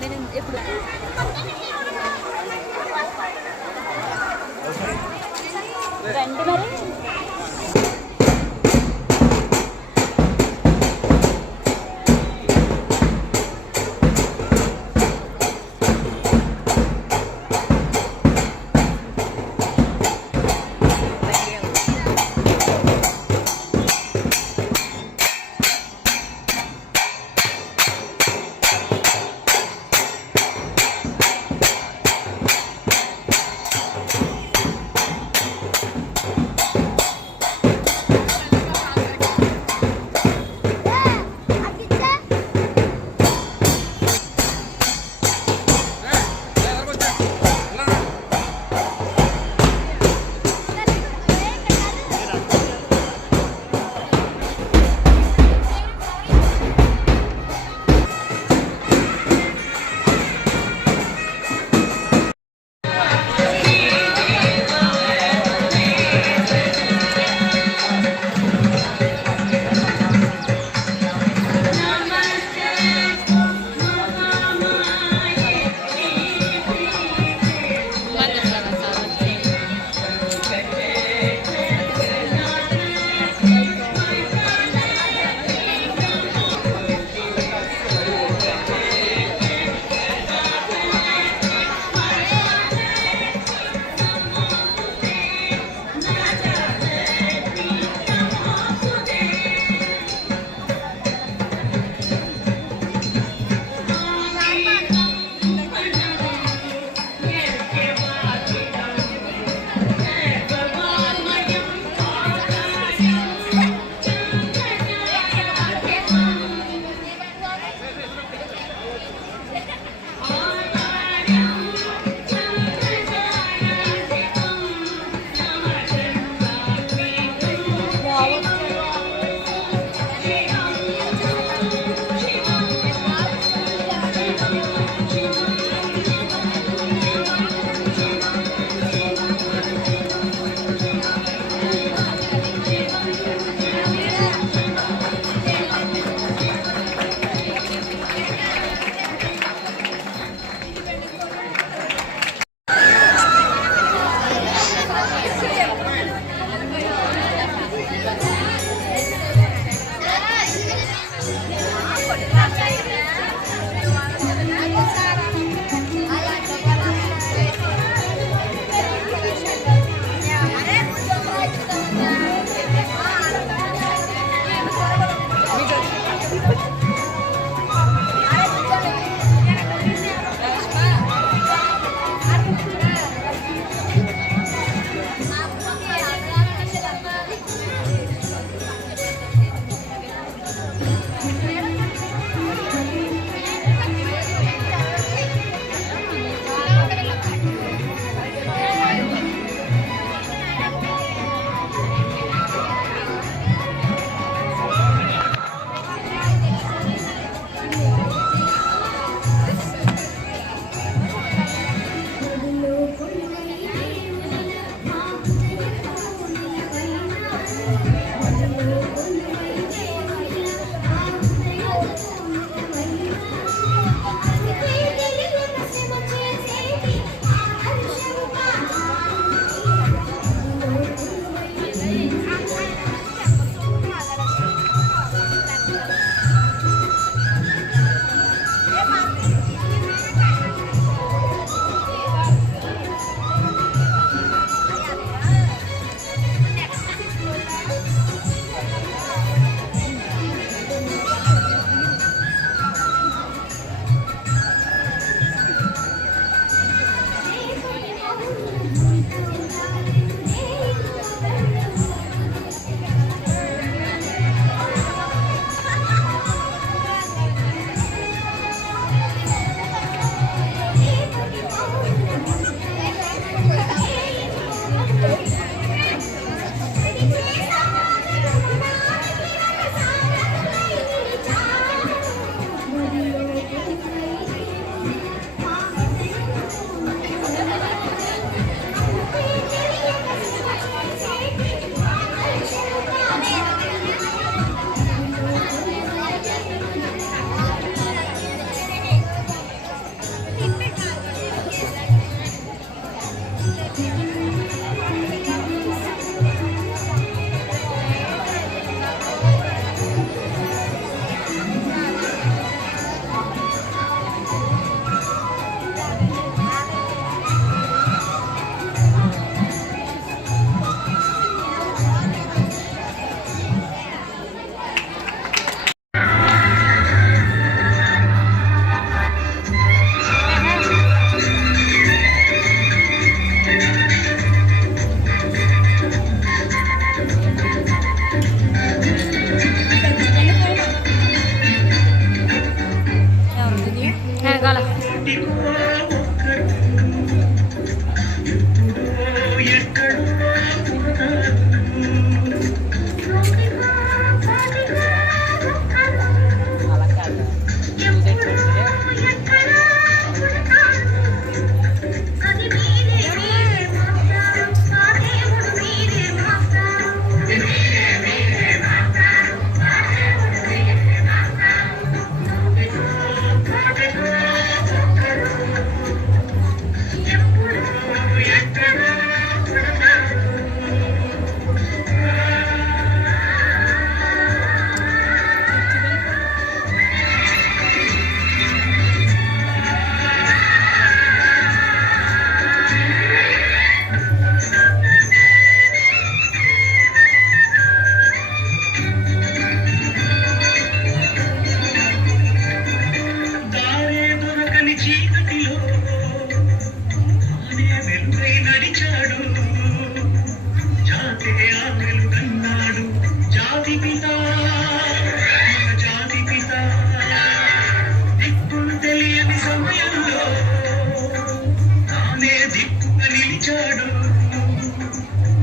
నేను ఎప్పుడు రండి మరి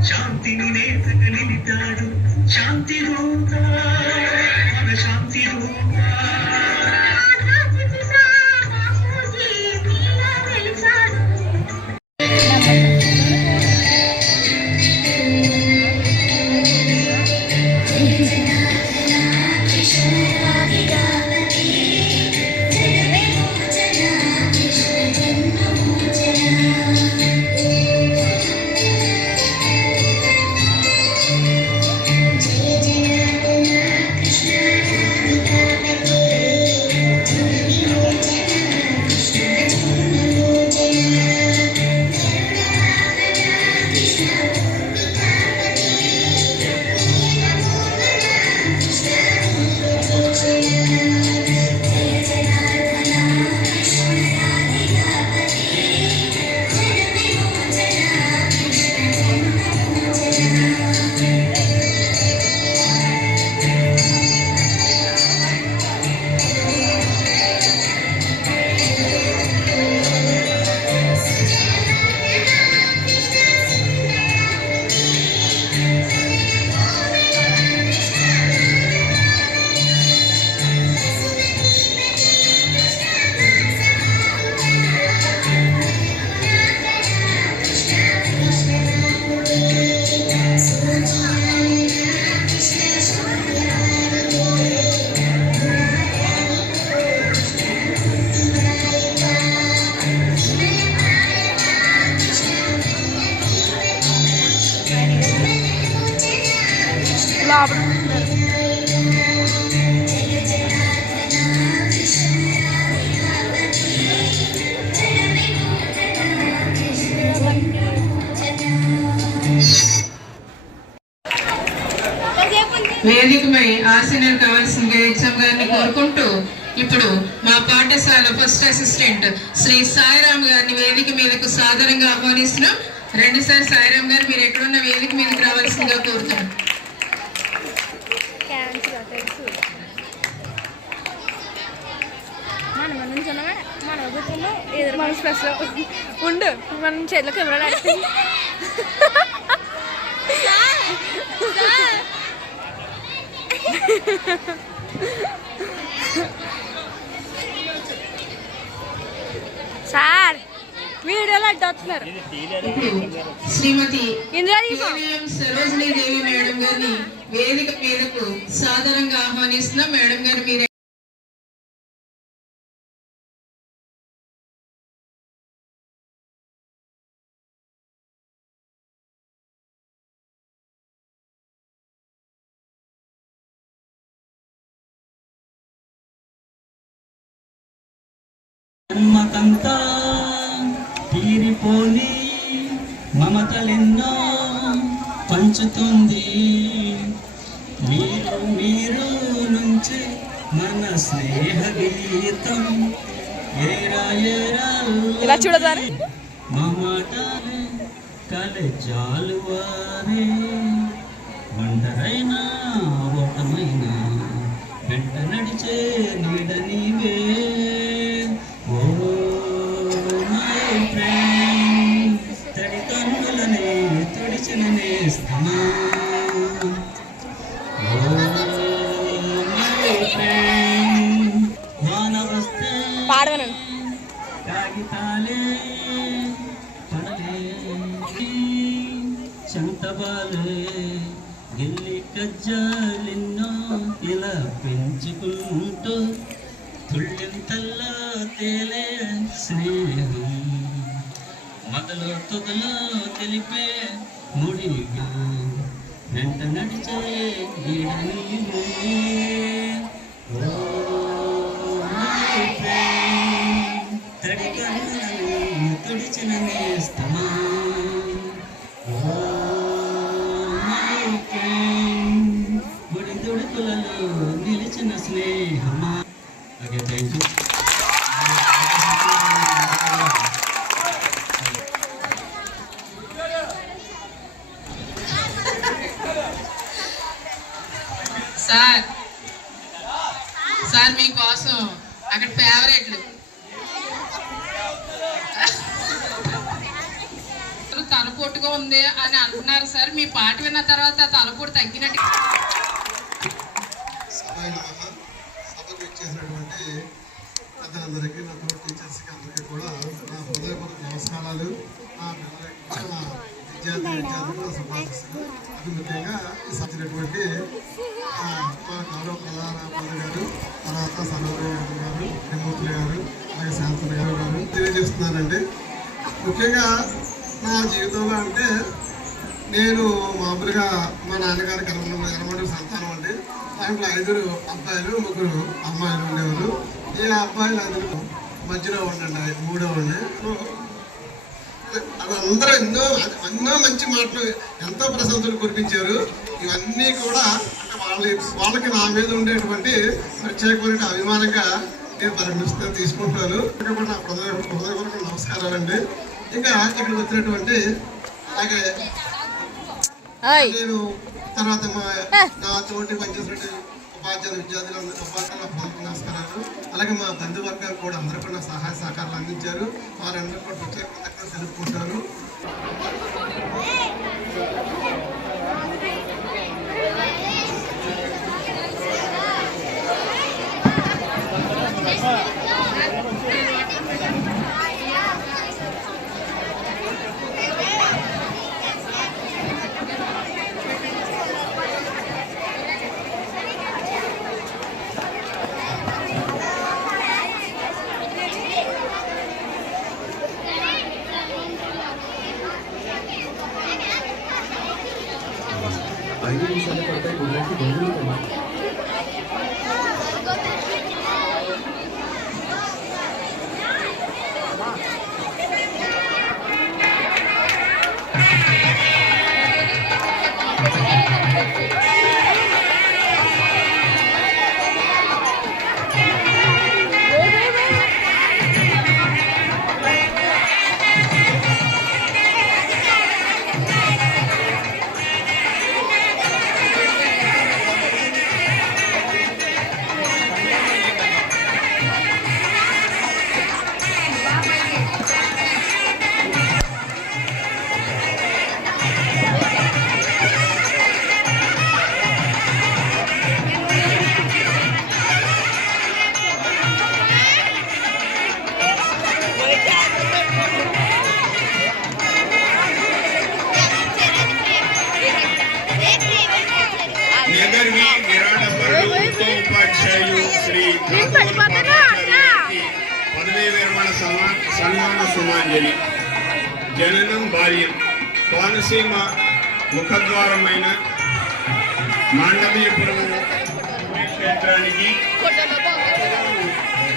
శాంతిని నేతగలితాడు శాంతి దూత మన శాంతి దూత వేదికపై ఆసీనులు కావాల్సిందిగా హెచ్ఎం గారిని కోరుకుంటూ ఇప్పుడు మా పాఠశాల ఫస్ట్ అసిస్టెంట్ శ్రీ సాయిరామ్ గారిని వేదిక మీదకు సాదరంగా ఆహ్వానిస్తున్నాం. రెండుసారి సాయిరామ్ గారు మీరు ఎక్కడున్న వేదిక మీదకి రావాల్సిందిగా కోరుతున్నాం. ఉండు మనం చేతిలోకి ఎవరు సార్ వీడియోలో అడ్డొస్తున్నారు. శ్రీమతి సరోజినీ దేవి మేడం గారిని వేదిక మీదకు సాదరంగా ఆహ్వానిస్తున్నాం. మేడం గారు మీరు మతంతా తీరిపోని మమతలెన్నో పంచుతుంది మీరు నుంచి మన స్నేహ గీతం ఇలా చూడదారు మమటాలే కలెజాలు వారే ఒంటరైనా ఓటమైనా వెంట నడిచే నీడ నీవే. తడి కన్నులనే తుడిచిన నేస్తమా వాన వస్తే కాగితాలే పడలే చంతబాలే గిల్లి కజ్జాలెన్నో ఇలా పెంచుకుంటూ తుళ్ళెంతల్లా తేలే స్నేహం మొదలు తుదలో తెలిపే ముడిగా వెంట నడిచే తడి కన్నులను తుడిచిన నేస్తమా గుడి దుడుకులలో నిలిచిన స్నేహమా. Okay, thank you. సార్ మీకోసం అక్కడ ఫేవరెట్లు తలుపు తలపోటుగా ఉంది అని అంటున్నారు సార్. మీ పాట విన్న తర్వాత తలపోటు తగ్గినట్టు. సభకు ఇచ్చేసినటువంటి పెద్దలందరికీ, నా తోటి టీచర్స్కి అందరికీ కూడా నా హృదయపూర్వక నమస్కారాలు. నా విద్యార్థులు సంభాషిస్తులు. అది ముఖ్యంగా ఇచ్చినటువంటి మా గౌరవ ప్రధాన గారు, తర్వాత సర్వరావు గారు, త్రిమూర్తులు గారు, అలాగే శాంతన గారు తెలియజేస్తున్నానండి. ముఖ్యంగా నా జీవితంలో అంటే నేను మామూలుగా మా నాన్నగారు కనబడి సంతానం అండి. దాంట్లో 5 అబ్బాయిలు 3 అమ్మాయిలు ఉండేవారు. ఈ అబ్బాయిలు 5 మధ్యలో ఉండండి, 3వ ఉండి. అందరూ ఎన్నో మంచి మాటలు, ఎంతో ప్రశంసలు కురిపించారు. ఇవన్నీ కూడా వాళ్ళకి నా మీద ఉండేటువంటి ప్రత్యేకమైన అభిమానంగా నేను తీసుకుంటాను. నా హృదయపూర్వక నమస్కారాలండి. ఇంకా ఇక్కడికి వచ్చినటువంటి అలాగే నేను తర్వాత నా తోటి పనిచేసినటువంటి ఉపాధ్యాయుల విద్యార్థులందరూ నమస్కారాలు. అలాగే మా బంధువర్గాలు కూడా అందరూ కూడా సహాయ సహకారాలు అందించారు. వారందరూ కూడా ప్రత్యేక కృతజ్ఞతలు తెలుపుకుంటారు. ఉపాధ్యాయులు శ్రీ పదవీ విరమణ సన్మాన సుమాంజలి. జననం బాల్యం. కోనసీమ ముఖద్వారమైన మాండవీయపురం క్షేత్రానికి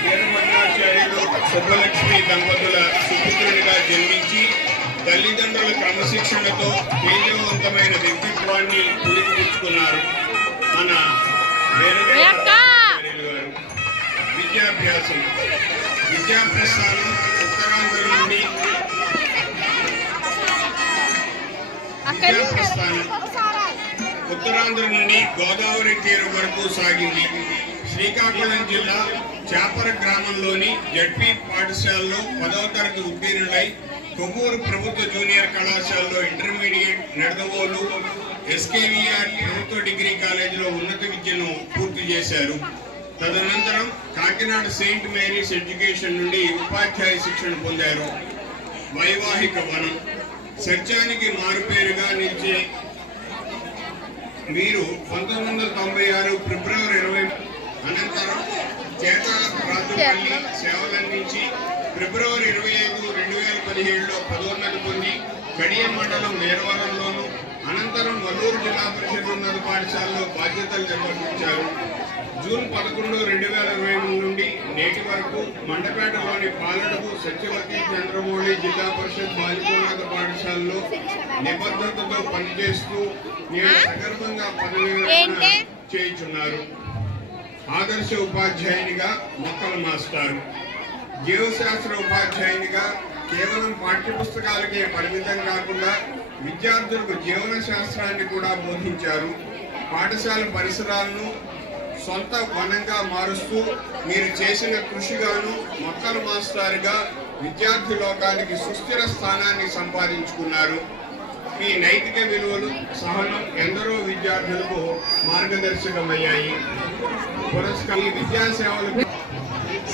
వీరభద్రాచార్యులు సుబ్బలక్ష్మి దంపతుల సుపుత్రునిగా జన్మించి తల్లిదండ్రుల క్రమశిక్షణతో తేజవంతమైన వ్యక్తిత్వాన్ని పురిపుచ్చుకున్నారు మన విద్యాభ్యాసం. విద్యాప్రస్థానం ఉత్తరాంధ్ర నుండి గోదావరి తీరం వరకు సాగింది. శ్రీకాకుళం జిల్లా చాపర గ్రామంలోని జడ్పీ పాఠశాలలో 10వ తరగతి ఉత్తీర్ణులై కొవ్వూరు ప్రభుత్వ జూనియర్ కళాశాలలో ఇంటర్మీడియట్, నెడదవోలు ఎస్కేవిఆర్ ప్రభుత్వ డిగ్రీ కాలేజీలో ఉన్నత విద్యను పూర్తి చేశారు. తదనంతరం కాకినాడ సెయింట్ మేరీస్ ఎడ్యుకేషన్ నుండి ఉపాధ్యాయ శిక్షణ పొందారు. వైవాహిక వనం. సత్యానికి మారుపేరుగా నిలిచే వీరు 1996 ఫిబ్రవరి 20 అనంతరం చేతాల ప్రాంతంపల్లి సేవలందించి ఫిబ్రవరి 25, 2017లో పదోన్నతి పొంది కడియం మండలం నేరవరంలోను, అనంతరం వల్లూరు జిల్లా పరిషత్ ఉన్నత పాఠశాలలో బాధ్యతలు నిర్వహించారు. జూన్ 11, 2023 నుండి నేటి వరకు మండపేటలోని పాలడుగు సత్యవతి చంద్రమౌళి జిల్లా పరిషత్ బాలికోన్నత పాఠశాలలో నిబద్ధతతో పనిచేస్తూ నేడు సగర్భంగా పదవి విరమణ చేయుచున్నారు. ఆదర్శ ఉపాధ్యాయునిగా మొక్కల మాస్టారు. జీవశాస్త్ర ఉపాధ్యాయునిగా కేవలం పాఠ్యపుస్తకాలకే పరిమితం కాకుండా విద్యార్థులకు జీవన శాస్త్రాన్ని కూడా బోధించారు. పాఠశాల పరిసరాలను సొంత వనంగా మారుస్తూ మీరు చేసిన కృషిగాను మొక్కల మాస్టర్గా విద్యార్థి లోకానికి సుస్థిర స్థానాన్ని సంపాదించుకున్నారు. ఈ నైతిక విలువలు సహనం ఎందరో విద్యార్థులకు మార్గదర్శకమయ్యాయి. ఈ విద్యా సేవలకు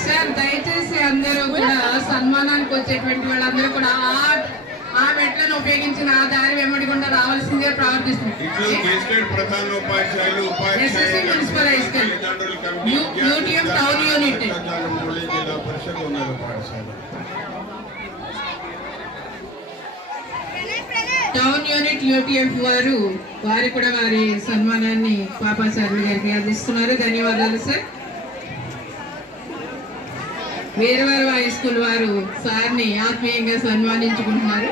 సార్ దయచేసి అందరూ కూడా సన్మానానికి వచ్చేటువంటి వాళ్ళందరూ కూడా ఆ మెట్లను ఉపయోగించిన ఆ దారి వెంబడి గుండా రావాల్సిందే ప్రార్థిస్తున్నారు. ఇట్లు గెజిటెడ్ ప్రధానోపాధ్యాయులు municipal high school UTF town unit జిల్లా పరిషత్ ఉన్నత పాఠశాల టౌన్ యూనిట్ యూటీఎఫ్ వారు కూడా వారి సన్మానాన్ని పాపాచార్యులు గారికి అందిస్తున్నారు. ధన్యవాదాలు సార్. వీరవరం హై స్కూల్ వారు సార్ని ఆత్మీయంగా సన్మానించుకుంటున్నారు.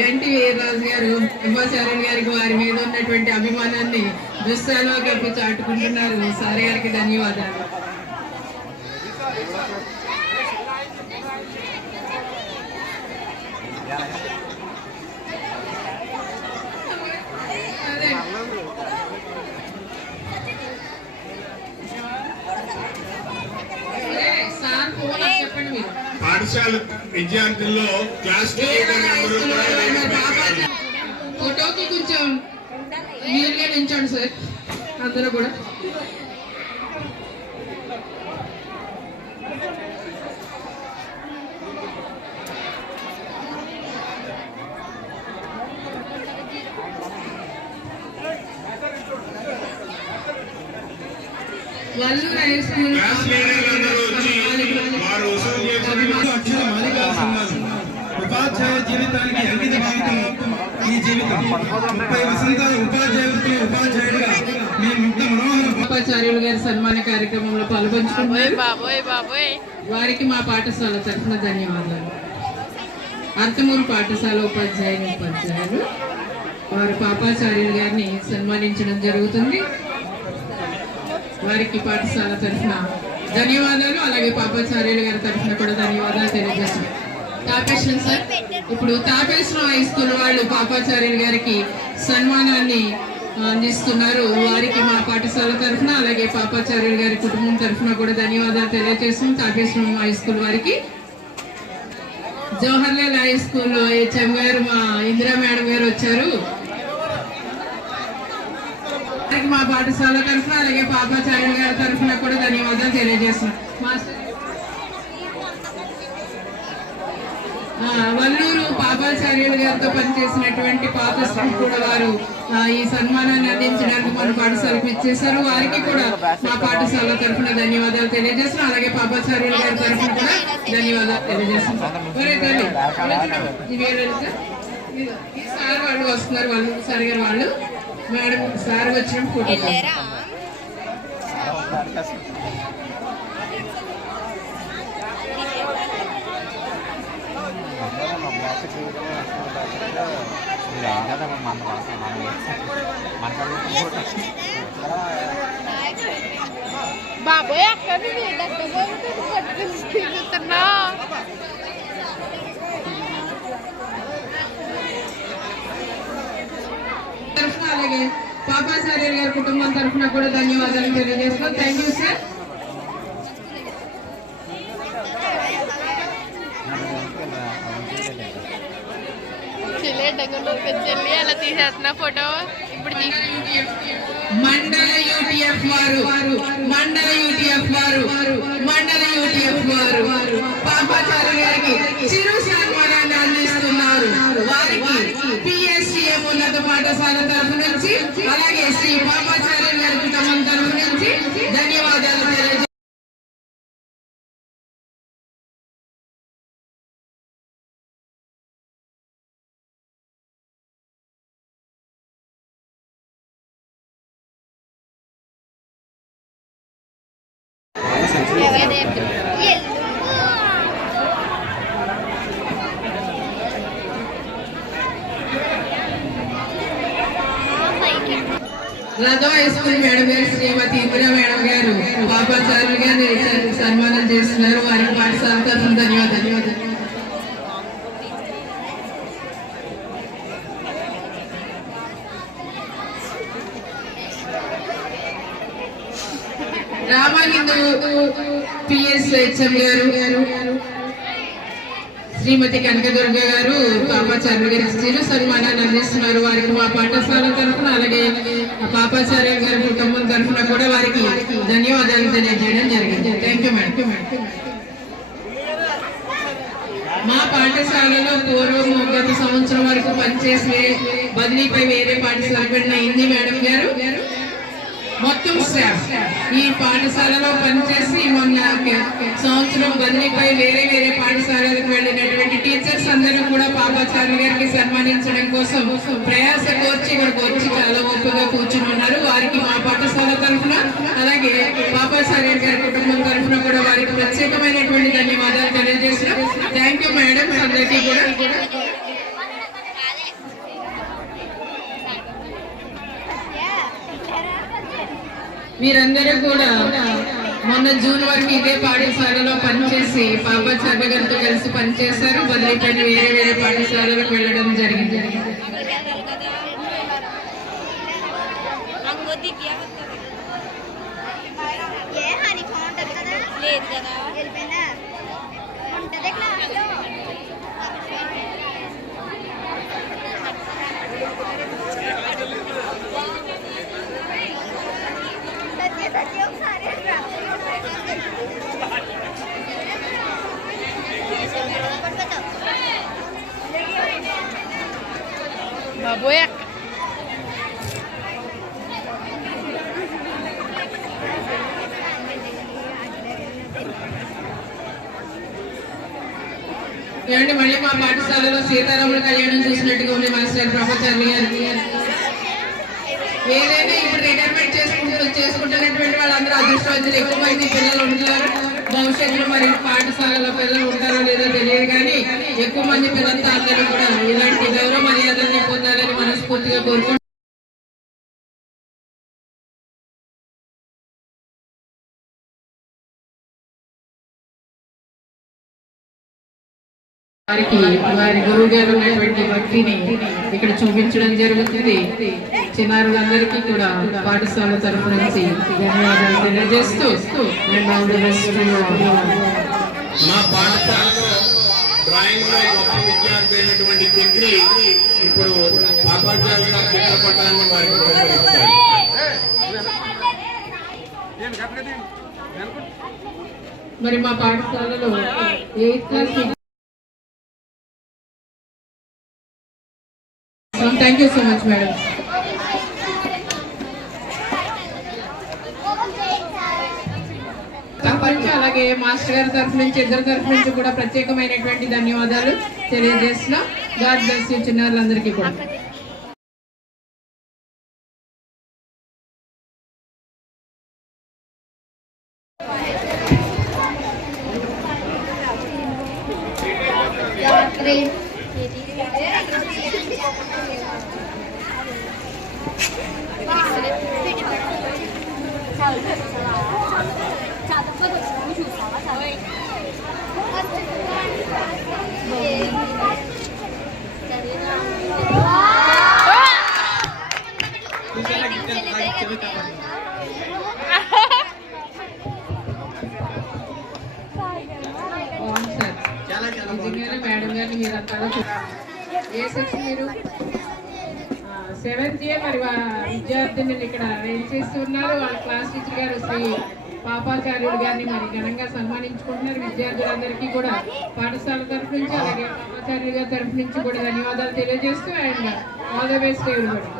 గంటి వీరరాజు గారు ఉపాచార్యులు గారికి వారి మీద ఉన్నటువంటి అభిమానాన్ని దుస్తాలో కప్పి చాటుకుంటున్నారు. సార్ గారికి ధన్యవాదాలు. పాఠశాల విద్యార్థుల్లో క్లాస్ ఫోటోకి కొంచెం నీరుగా నించండి సార్ అందరూ కూడా. వల్లూరు హై స్కూల్ ఉపాధ్యాయ జీవితానికి అంకిత భావితం ఈ జీవితం 30 వసంతాలు ఉపాధ్యాయుడికి ఉపాధ్యాయుడిగా మీ ముక్త మనోహర ఉపాచార్యులు గారి సన్మాన కార్యక్రమంలో పాల్గొంచుకున్నారు. వారికి మా పాఠశాల తరఫున ధన్యవాదాలు. అర్తమూరు పాఠశాల ఉపాధ్యాయులు వారు పాపాచార్యులు గారిని సన్మానించడం జరుగుతుంది. వారికి పాఠశాల తరఫున ధన్యవాదాలు, అలాగే పాపాచార్యులు గారి తరఫున కూడా ధన్యవాదాలు తెలియజేస్తాం. తాపేశ్వరం సార్, ఇప్పుడు తాపేశ్వరం హై స్కూల్ వాళ్ళు పాపాచార్యులు గారికి సన్మానాన్ని అందిస్తున్నారు. వారికి మా పాఠశాల తరఫున అలాగే పాపాచార్యులు గారి కుటుంబం తరఫున కూడా ధన్యవాదాలు తెలియజేస్తాం. తాపేశ్వరం హై స్కూల్ వారికి జవహర్లాల్ హై స్కూల్ హెచ్ఎం గారు మా ఇందిరా మేడం గారు వచ్చారు. మా పాఠశాల తరఫున అలాగే పాపాచార్యులు గారి తరఫున కూడా ధన్యవాదాలు తెలియజేస్తున్నాం. మాస్టర్ వల్లూరు పాపాచార్యులు గారితో పనిచేసినటువంటి పాత స్టాఫ్ కూడా వారు ఈ సన్మానాన్ని అందించడానికి మన పాఠశాలకు ఇచ్చేశారు. వారికి కూడా మా పాఠశాల తరఫున ధన్యవాదాలు తెలియజేస్తున్నాం. అలాగే పాపాచార్యులు గారి తరఫున కూడా ధన్యవాదాలు తెలియజేస్తున్నాం. ఈ సార్ వాళ్ళు వస్తున్నారు, వాళ్ళు సార్ గారు వాళ్ళు మేడం సార్ వచ్చిన ఫోటో బాబోయ్ అక్కడ పట్టుకున్నా అలాగే పాపాచార్యులు గారి కుటుంబం తరఫున కూడా ధన్యవాదాలు తెలియజేస్తున్నాం. Thank you sir. అలా తీసేస్తున్న ఫోటో ఇప్పుడు మండల యూటీఎఫ్ వారు పాపాచార్య గారికి చిరు సన్మానాన్ని అందిస్తున్నారు. వారికి పిఎస్టిఎం ఉన్నత పాఠశాల తరఫు నుంచి అలాగే శ్రీ పాపాచార్య గారి కుటుంబం తరఫు నుంచి ధన్యవాదాలు తెలియజేస్తారు. రథో హై స్కూల్ మేడం గారు శ్రీమతి ఇందిరా మేడం గారు పాపాచార్యులు గారిని సన్మానం చేస్తున్నారు. వారికి పాఠశాల తరఫున ధన్యవాదాలు. రామలిందు పిఎస్ హెచ్ఎం గారు శ్రీమతి కనకదుర్గ గారు పాపాచార్య గారి చిరు సన్మానాన్ని అందిస్తున్నారు. వారికి మా పాఠశాల తరఫున అలాగే పాపాచార్య గారి కుటుంబం తరఫున కూడా వారికి ధన్యవాదాలు తెలియజేయడం జరిగింది. Thank you madam. మా పాఠశాలలో పూర్వం గత సంవత్సరం వరకు పనిచేసే బదిలీపై వేరే పాఠశాలకు వెళ్ళిన హిందీ మేడం గారు మొత్తం స్టాఫ్ ఈ పాఠశాలలో పనిచేసి మొన్న సంవత్సరం బదిలీపై వేరే పాఠశాలకు వెళ్ళినటువంటి టీచర్స్ అందరూ కూడా పాపాచార్య గారికి సన్మానించడం కోసం ప్రయాస కోర్చి ఇక్కడికి వచ్చి చాలా ఓపికగా కూర్చుని ఉన్నారు. వారికి మా పాఠశాల తరఫున అలాగే పాపాచార్య గారి కుటుంబం తరఫున కూడా వారికి ప్రత్యేకమైనటువంటి ధన్యవాదాలు తెలియజేస్తున్నాం. థ్యాంక్ యూ మేడం అందరికీ కూడా. మీరందరూ కూడా మొన్న జూన్ వరకు ఇదే పాఠశాలలో పనిచేసి పాపాచార్య గారితో కలిసి పనిచేశారు. బదిలీపైన వేరే పాఠశాలకు వెళ్ళడం జరిగింది. బాబోయ్ ఏమంటే మళ్ళీ మా పాఠశాలలో సీతారాముల కళ్యాణం చూసినట్టుగా ఉంది మాస్టర్ పాపాచార్య గారికి. ఏదైనా ఇప్పుడు రిటైర్మెంట్ చేసుకుంటున్నటువంటి వాళ్ళందరూ అదృష్టవంతులు. ఎక్కువ మంది పిల్లలు ఉంటున్నారు. భవిష్యత్తులో మరి పాఠశాలలో పిల్లలు ఉంటారో లేదో తెలియదు కానీ ఎక్కువ మంది పిల్లలతో అందరూ కూడా ఇలాంటి గౌరవ మర్యాదల్ని పొందాలని మనస్ఫూర్తిగా కోరుకుంటున్నాను. వారి గురువు గారు ఉన్నటువంటి భక్తిని ఇక్కడ చూపించడం జరుగుతుంది. చిన్నారులందరికీ కూడా పాఠశాల తరఫు నుంచి ధన్యవాదాలు తెలియజేస్తూ మా పాఠశాలలో డ్రాయింగ్ లో గొప్ప విద్యార్థి అయినటువంటి చక్రి ఇప్పుడు పాపాచార్య గారి చిత్రపటాన్ని వారికి బహుకరిస్తారు. మరి మా పాఠశాలలో 8th class. Thank you so much madam. అలాగే మాస్టర్ గారి తరఫు నుంచి ఇద్దరు తరఫు నుంచి కూడా ప్రత్యేకమైనటువంటి ధన్యవాదాలు తెలియజేస్తున్నాం. గాడ్ బ్లెస్ యు చిన్నారులందరికీ కూడా. మేడం గారిని మీరు అంతా ఏ సెక్షన్ మీరు 7th ఇయర్ మరి విద్యార్థిని ఇక్కడ రేంజ్ చేస్తూ ఉన్నారు. వాళ్ళ క్లాస్ టీచర్ గారు శ్రీ పాపాచార్యుడు గారిని మరి ఘనంగా సన్మానించుకుంటున్నారు. విద్యార్థులందరికీ కూడా పాఠశాల తరఫు నుంచి అలాగే పాపాచార్యుడు గారి తరఫు నుంచి కూడా ధన్యవాదాలు తెలియజేస్తూ and all the best everybody.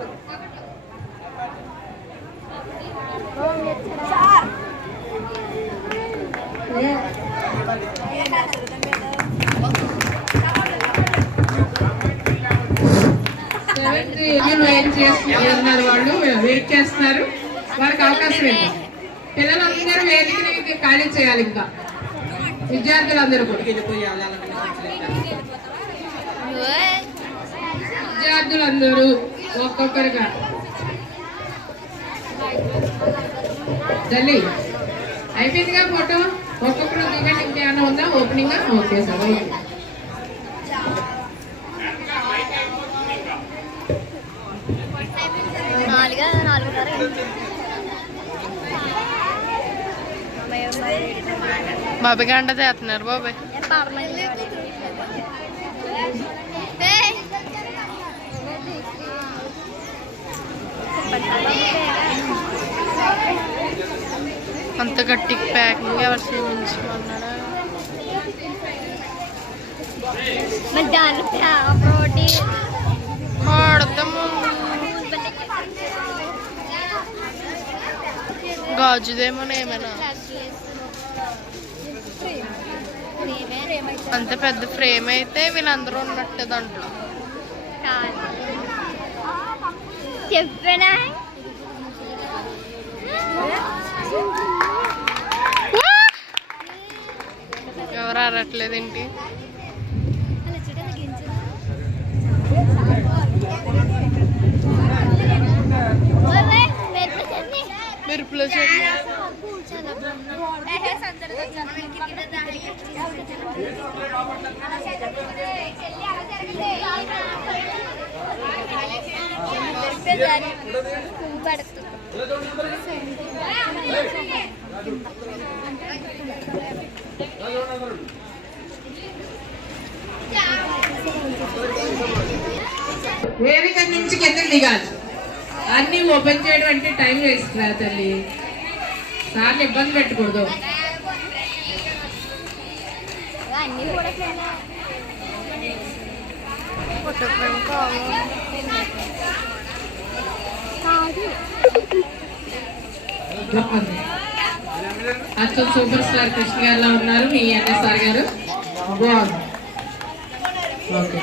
ఏం చేస్తున్నారు వాళ్ళు వెయిట్ చేస్తున్నారు. వారికి అవకాశం ఏంటి? పిల్లలందరూ వేదికని ఖాళీ చేయాలి. ఇంకా విద్యార్థులందరూ కూడా విద్యార్థులందరూ ఒక్కొక్కరుగా తల్లి అయిపోయిందిగా ఫోటో ఒక్కొక్కరు దిగండి. ఇంకేమైనా ఉందా ఓపెనింగ్? Okay sir. ఓకే బాబాయ్ గంట చేస్తున్నారు. బాబాయ్ అంత గట్టికి ప్యాకింగ్ ఎవరు చేయించుకున్నారా? వాడతాము గాజుదేమోనే ఏమైనా అంత పెద్ద ఫ్రేమ్ అయితే వీళ్ళందరూ ఉన్నట్టు దాంట్లో. ఎవరు ఆడట్లేదేంటి? మెరుపులో చెట్టు వేదిక నుంచి కిందకి దిగాలి. అన్ని ఓపెన్ చేయడం అంటే టైం వేస్ట్ రా తల్లి, సార్లు ఇబ్బంది పెట్టకూడదు. అచ్చం సూపర్ స్టార్ కృష్ణ గారిలో ఉన్నారు మీ ఎన్ఎస్ఆర్ గారు. బాగుంది. ఓకే.